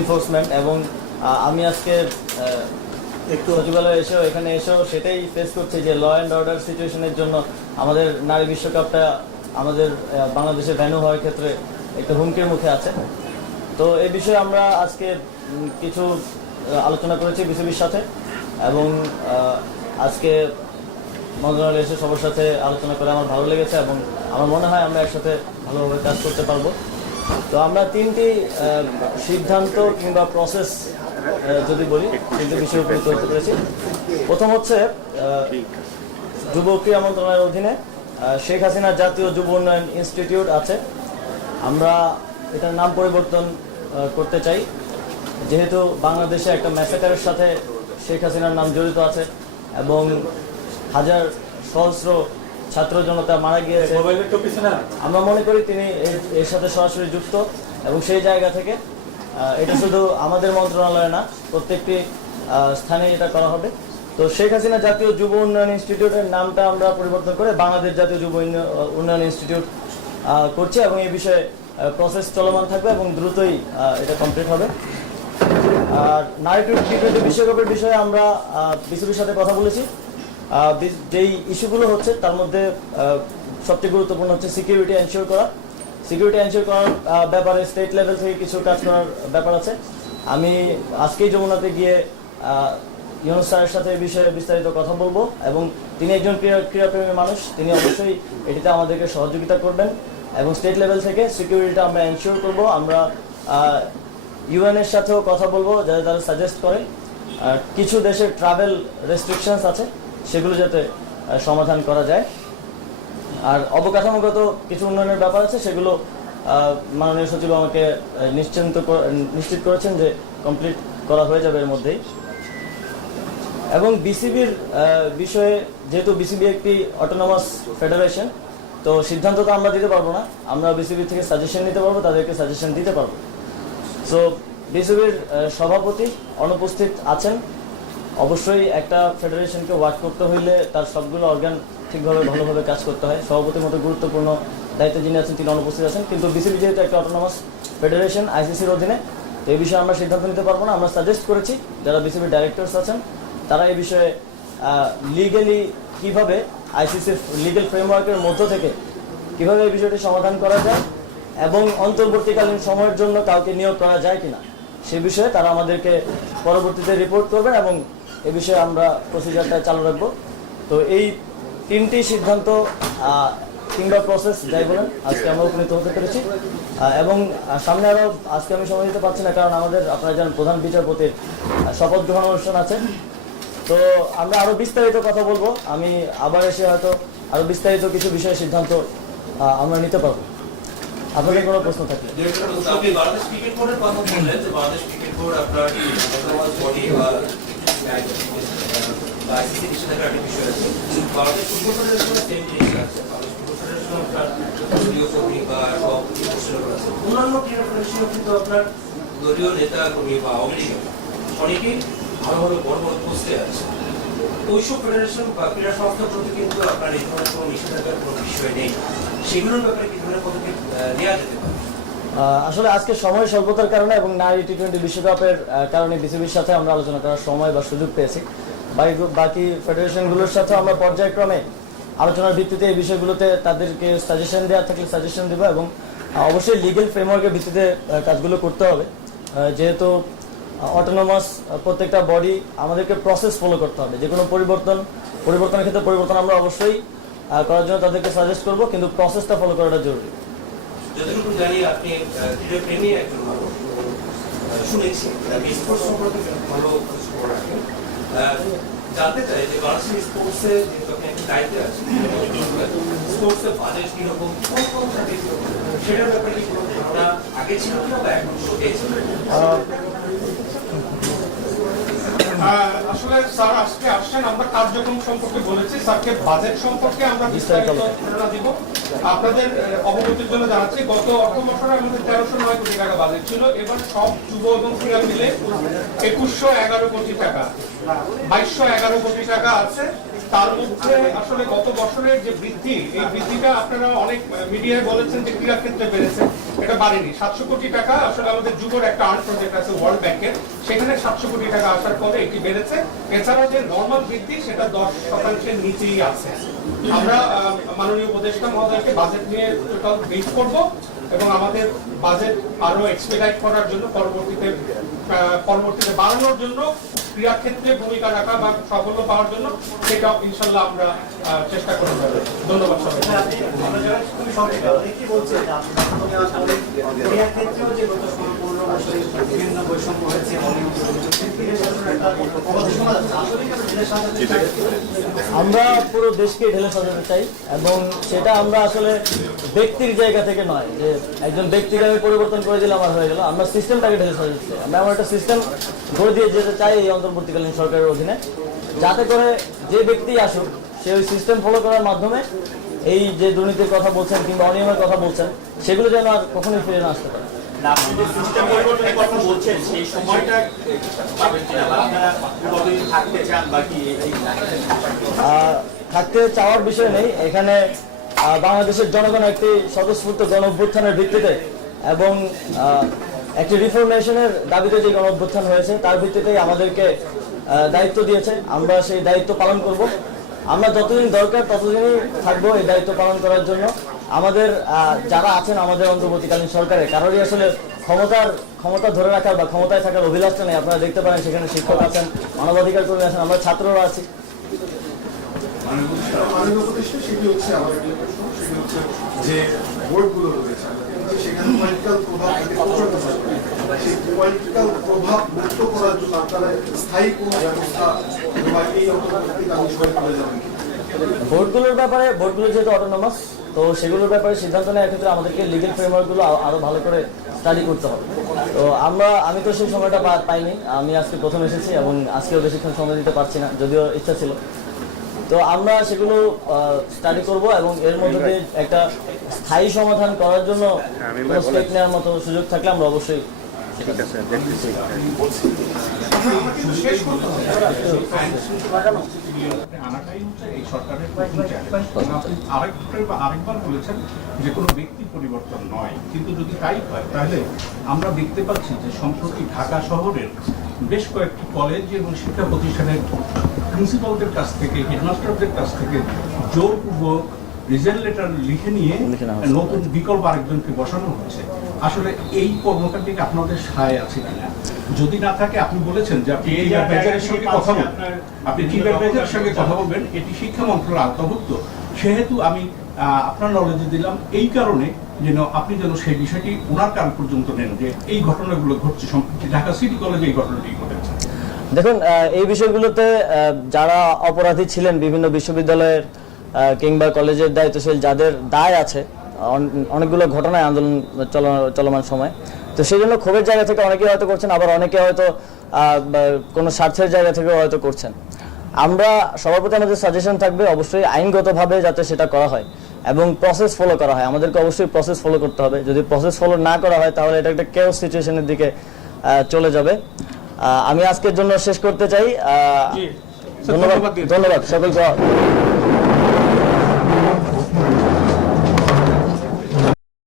enforcement এবং আমি আজকে একটু সচিবালয়ে এসেও এখানে এসেও সেটাই ফেস করছি যে ল অ্যান্ড অর্ডার সিচুয়েশনের জন্য আমাদের নারী বিশ্বকাপটা আমাদের বাংলাদেশে ভ্যানু হওয়ার ক্ষেত্রে একটা হুমকির মুখে আছে তো এ বিষয়ে আমরা আজকে কিছু আলোচনা করেছি বিসিবির সাথে এবং আজকে মন্ত্রণালয়ে এসে সবার সাথে আলোচনা করে আমার ভালো লেগেছে এবং আমার মনে হয় আমরা একসাথে ভালোভাবে কাজ করতে পারবো তো আমরা তিনটি সিদ্ধান্ত কিংবা প্রসেস যদি বলি তিনটি বিষয় উপনীত হতে পেরেছি প্রথম হচ্ছে যুব ক্রিয়া মন্ত্রণালয়ের অধীনে শেখ হাসিনা জাতীয় যুব উন্নয়ন ইনস্টিটিউট আছে আমরা এটার নাম পরিবর্তন করতে চাই যেহেতু বাংলাদেশে একটা ম্যাসেকারের সাথে শেখ হাসিনার নাম জড়িত আছে এবং হাজার সহস্র ছাত্র জনতা মারা গিয়েছে আমরা মনে করি তিনি এর সাথে সরাসরি যুক্ত এবং সেই জায়গা থেকে এটা শুধু আমাদের মন্ত্রণালয়ে না প্রত্যেকটি স্থানে এটা করা হবে তো শেখ হাসিনা জাতীয় যুব উন্নয়ন ইনস্টিটিউটের নামটা আমরা পরিবর্তন করে বাংলাদেশ জাতীয় যুব উন্নয়ন ইনস্টিটিউট করছি এবং এই বিষয়ে প্রসেস চলমান থাকবে এবং দ্রুতই এটা কমপ্লিট হবে আর নারী টি টোয়েন্টি বিশ্বকাপের বিষয়ে আমরা বিসিবির সাথে কথা বলেছি যেই ইস্যুগুলো হচ্ছে তার মধ্যে সবচেয়ে গুরুত্বপূর্ণ হচ্ছে সিকিউরিটি এনশিওর করা সিকিউরিটি এনশিওর করার ব্যাপারে স্টেট লেভেল থেকে কিছু কাজ করার ব্যাপার আছে আমি আজকেই যমুনাতে গিয়ে ইউনুস স্যারের সাথে এই বিষয়ে বিস্তারিত কথা বলবো এবং তিনি একজন ক্রীড়া ক্রীড়াপ্রেমী মানুষ তিনি অবশ্যই এটিতে আমাদেরকে সহযোগিতা করবেন এবং স্টেট লেভেল থেকে সিকিউরিটিটা আমরা এনশিওর করবো আমরা ইউএনের সাথেও কথা বলবো যাতে তারা সাজেস্ট করে কিছু দেশের ট্রাভেল রেস্ট্রিকশনস আছে সেগুলো যাতে সমাধান করা যায় আর অবকাঠামোগত কিছু উন্নয়নের ব্যাপার আছে সেগুলো মাননীয় সচিব আমাকে নিশ্চিন্ত নিশ্চিত করেছেন যে কমপ্লিট করা হয়ে যাবে এর মধ্যেই এবং বিসিবির বিষয়ে যেহেতু বিসিবি একটি অটোনোমাস ফেডারেশন তো সিদ্ধান্ত তো আমরা দিতে পারবো না আমরা বিসিবি থেকে সাজেশন নিতে পারবো তাদেরকে সাজেশন দিতে পারবো সো বিসিবির সভাপতি অনুপস্থিত আছেন অবশ্যই একটা ফেডারেশনকে ওয়ার্ক করতে হইলে তার সবগুলো অর্গান ঠিকভাবে ভালোভাবে কাজ করতে হয় সভাপতির মতো গুরুত্বপূর্ণ দায়িত্ব যিনি আছেন তিনি অনুপস্থিত আছেন কিন্তু বিসিবি যেহেতু একটা অটোনমাস ফেডারেশন আইসিসির অধীনে তো এই বিষয়ে আমরা সিদ্ধান্ত নিতে পারবো না আমরা সাজেস্ট করেছি যারা বিসিবির ডাইরেক্টরস আছেন তারা এই বিষয়ে লিগেলি কিভাবে আইসিসির লিগেল ফ্রেমওয়ার্কের মধ্য থেকে কিভাবে এই বিষয়টি সমাধান করা যায় এবং অন্তর্বর্তীকালীন সময়ের জন্য কাউকে নিয়োগ করা যায় কিনা সে বিষয়ে তারা আমাদেরকে পরবর্তীতে রিপোর্ট করবেন এবং এ বিষয়ে আমরা প্রসিজারটা চালু রাখবো তো এই তিনটি সিদ্ধান্ত কিংবা প্রসেস যাই বলেন আজকে আমরা উপনীত হতে পেরেছি এবং সামনে আরও আজকে আমি সময় দিতে পারছি না কারণ আমাদের আপনারা একজন প্রধান বিচারপতির শপথ গ্রহণ অনুষ্ঠান আছে তো আমরা আরও বিস্তারিত কথা বলবো আমি আবার এসে হয়তো আরও বিস্তারিত কিছু বিষয়ে সিদ্ধান্ত আমরা নিতে পারবো আপনাদের কোনো প্রশ্ন থাকলে বাংলাদেশ ক্রিকেট বোর্ডের কথা বললেন যে বাংলাদেশ ক্রিকেট বোর্ড আপনার দলীয় নেতা কর্মী বা আওয়ামী অনেকেই ভালো ভালো বড় বড় পোস্টে আছে ওইসব ফেডারেশন বা ক্রীড়া সংস্থার কিন্তু আপনার এই ধরনের কোনো নিষেধাজ্ঞার বিষয় নেই সেগুলোর ব্যাপারে কি ধরনের পদক্ষেপ নেওয়া যেতে পারে আসলে আজকে সময় স্বল্পতার কারণে এবং নারী টি টোয়েন্টি বিশ্বকাপের কারণে বিসিবির সাথে আমরা আলোচনা করার সময় বা সুযোগ পেয়েছি বাকি বাকি ফেডারেশনগুলোর সাথে আমরা পর্যায়ক্রমে আলোচনার ভিত্তিতে এই বিষয়গুলোতে তাদেরকে সাজেশন দেওয়া থাকলে সাজেশন দেবো এবং অবশ্যই লিগেল ফ্রেমওয়ার্কের ভিত্তিতে কাজগুলো করতে হবে যেহেতু অটোনোমাস প্রত্যেকটা বডি আমাদেরকে প্রসেস ফলো করতে হবে যে কোনো পরিবর্তন পরিবর্তনের ক্ষেত্রে পরিবর্তন আমরা অবশ্যই করার জন্য তাদেরকে সাজেস্ট করবো কিন্তু প্রসেসটা ফলো করাটা জরুরি যতটুকু জানি আপনি ক্রীড়া প্রেমী একজন মানুষ শুনেছি আপনি স্পোর্টস সম্পর্কে ভালো খোঁজখবর রাখেন জানতে চাই যে বাংলাদেশের স্পোর্টসে যেহেতু আপনি একটা দায়িত্বে আছেন স্পোর্টসের বাজেট কীরকম কোন কোন সেটার ব্যাপারে কি কোনো ধারণা আগে ছিল কিনা বা এখন পেয়েছিলেন আসলে স্যার আজকে আসছেন আমরা কার্যক্রম সম্পর্কে বলেছি স্যারকে বাজেট সম্পর্কে আমরা বিস্তারিত দিব আপনাদের অবগতির জন্য জানাচ্ছি গত অর্থ বছরে আমাদের তেরোশো নয় কোটি টাকা বাজেট ছিল এবার সব যুব এবং ক্রীড়া মিলে একুশশো এগারো কোটি টাকা বাইশশো এগারো কোটি টাকা আছে তার মধ্যে আসলে গত বছরের যে বৃদ্ধি এই বৃদ্ধিটা আপনারা অনেক মিডিয়ায় বলেছেন যে ক্রীড়া ক্ষেত্রে বেড়েছে এটা বাড়েনি সাতশো কোটি টাকা আসলে আমাদের যুগের একটা আর্ট প্রজেক্ট আছে ওয়ার্ল্ড ব্যাংকের সেখানে সাতশো কোটি টাকা আসার ফলে এটি বেড়েছে এছাড়া যে নর্মাল বৃদ্ধি সেটা দশ শতাংশের নিচেই আছে আমরা মাননীয় উপদেষ্টা মহোদয়কে বাজেট নিয়ে টোটাল ব্রিফ করব এবং আমাদের বাজেট আরো এক্সপেডাইট করার জন্য পরবর্তীতে পরবর্তীতে বাড়ানোর জন্য ভূমিকা রাখা বা সাফল্য পাওয়ার জন্য সেটা ইনশাল্লাহ আমরা চেষ্টা ধন্যবাদ আমরা পুরো দেশকে ঢেলে সাজাতে চাই এবং সেটা আমরা আসলে ব্যক্তির জায়গা থেকে নয় যে একজন ব্যক্তিকে আমি পরিবর্তন করে দিলে আমার হয়ে গেল আমরা সিস্টেমটাকে ঢেলে সাজাতে চাই আমরা এমন একটা সিস্টেম গড়ে দিয়ে যেতে চাই এই অন্তর অন্তর্বর্তীকালীন সরকারের অধীনে যাতে করে যে ব্যক্তি আসুক সে ওই সিস্টেম ফলো করার মাধ্যমে এই যে দুর্নীতির কথা বলছেন কিংবা অনিয়মের কথা বলছেন সেগুলো যেন আর কখনোই ফিরে না আসতে পারে থাকতে চাওয়ার বিষয় নেই এখানে বাংলাদেশের জনগণ একটি স্বতঃস্ফূর্ত গণ অভ্যুত্থানের ভিত্তিতে এবং একটি রিফর্মেশনের দাবিতে যে গণঅভ্যুত্থান হয়েছে তার ভিত্তিতেই আমাদেরকে দায়িত্ব দিয়েছে আমরা সেই দায়িত্ব পালন করব আমরা যতদিন দরকার ততদিনই থাকবো এই দায়িত্ব পালন করার জন্য আমাদের যারা আছেন আমাদের অন্তর্বর্তীকালীন সরকারে কারোরই আসলে ক্ষমতার ক্ষমতা ধরে রাখার বা ক্ষমতায় থাকার অভিলাষটা নেই আপনারা দেখতে পারেন সেখানে শিক্ষক আছেন মানবাধিকার কর্মী আছেন আমরা ছাত্ররা আছি যে ভোটগুলো রয়েছে সেখানে পলিটিক্যাল প্রভাব সেই পলিটিক্যাল প্রভাব মুক্ত করার জন্য আপনারা স্থায়ী ব্যবস্থা ভোটগুলোর ব্যাপারে ভোটগুলো যেহেতু অটোনমাস তো সেগুলোর ব্যাপারে সিদ্ধান্ত নেওয়ার ক্ষেত্রে আমাদেরকে লিগেল ফ্রেমওয়ার্কগুলো আরও ভালো করে স্টাডি করতে হবে তো আমরা আমি তো সেই সময়টা পাইনি আমি আজকে প্রথম এসেছি এবং আজকেও বেশিক্ষণ সময় দিতে পারছি না যদিও ইচ্ছা ছিল তো আমরা সেগুলো স্টাডি করব এবং এর মধ্যে দিয়ে একটা স্থায়ী সমাধান করার জন্য স্টেপ হ্যাঁ, নেওয়ার মতো সুযোগ থাকলে আমরা অবশ্যই ঠিক আছে আরেকবার বলেছেন যে কোনো ব্যক্তি পরিবর্তন নয় কিন্তু যদি তাই হয় তাহলে আমরা দেখতে পাচ্ছি যে সম্প্রতি ঢাকা শহরের বেশ কয়েকটি কলেজ এবং শিক্ষা প্রতিষ্ঠানের প্রিন্সিপালদের কাছ থেকে হেডমাস্টারদের কাছ থেকে জোরপূর্বক রিজাল্ট লেটার লিখে নিয়ে নতুন বিকল্প আরেকজনকে বসানো হচ্ছে আসলে এই আপনাদের সায় আছে কিনা যদি না থাকে আপনি বলেছেন যে আপনি সঙ্গে কথা বলবেন আপনি সঙ্গে কথা বলবেন এটি শিক্ষা মন্ত্রণালয়ের আওতাভুক্ত সেহেতু আমি আপনার নলেজে দিলাম এই কারণে যেন আপনি যেন সেই বিষয়টি ওনার কান পর্যন্ত নেন যে এই ঘটনাগুলো ঘটছে সম্প্রতি ঢাকা সিটি কলেজে এই ঘটনাটি ঘটেছে দেখুন এই বিষয়গুলোতে যারা অপরাধী ছিলেন বিভিন্ন বিশ্ববিদ্যালয়ের কিংবা কলেজের দায়িত্বশীল যাদের দায় আছে অনেকগুলো ঘটনায় আন্দোলন চলমান সময় তো সেই জন্য ক্ষোভের জায়গা থেকে অনেকে হয়তো করছেন আবার অনেকে হয়তো কোনো স্বার্থের জায়গা থেকেও হয়তো করছেন আমরা সবার প্রতি আমাদের সাজেশন থাকবে অবশ্যই আইনগতভাবে যাতে সেটা করা হয় এবং প্রসেস ফলো করা হয় আমাদেরকে অবশ্যই প্রসেস ফলো করতে হবে যদি প্রসেস ফলো না করা হয় তাহলে এটা একটা কেউ সিচুয়েশনের দিকে চলে যাবে আমি আজকের জন্য শেষ করতে চাই ধন্যবাদ ধন্যবাদ সকলকে